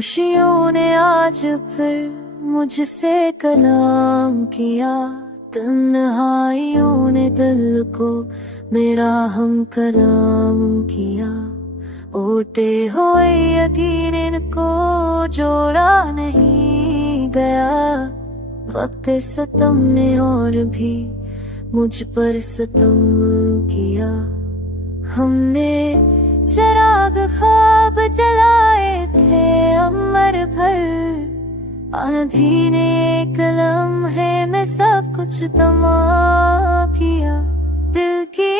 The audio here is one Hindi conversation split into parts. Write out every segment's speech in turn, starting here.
खामोशियों ने आज फिर मुझसे कलाम किया, तन्हाइयों ने दिल को मेरा हम कलाम किया। ओटे हुए यकीन इनको जोड़ा नहीं गया, वक्त सितम ने और भी मुझ पर सितम किया। हमने चिराग ख्वाब जलाए थे अमर भर, आंधी ने एक लम्हे में सब कुछ तबाह किया। दिल की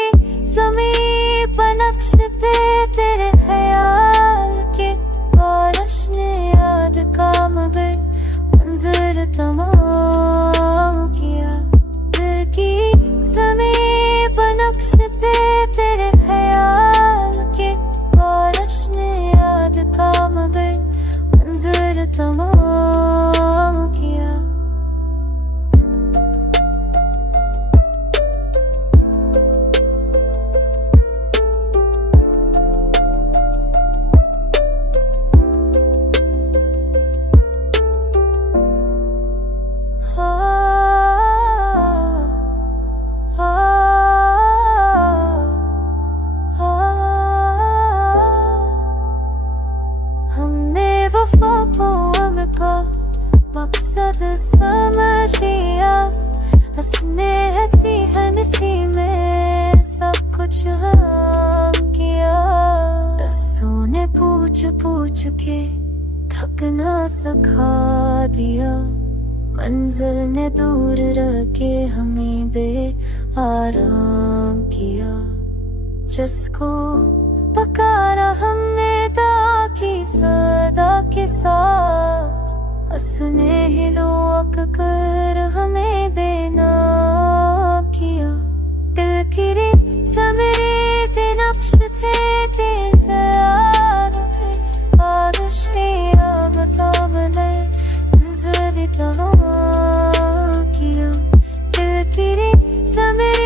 ज़मीं पर नक्शे तेरे ख्याल के, बारिश ने याद का मगर मंजर तमाम किया। दिल की ज़मीं पर नक्शे तेरे ख्याल के, बारिश ने याद का मगर मंजर तमाम किया। मकसद समझ लिया, हंसने हंसी हंसी में सब कुछ हम किया। रस्तों ने पूछ पूछ के थक ना सिखा दिया, मंजिल ने दूर रह के हमें बेआराम किया। जिसको पकारा हमने दा की सदा के साथ, उसने हिलोक कर हमें बेनाम किया। दिल की समेरे ते नक्श थे तेज बारिश ने अब ताबले मंजर तबाह किया। दिल की समेरे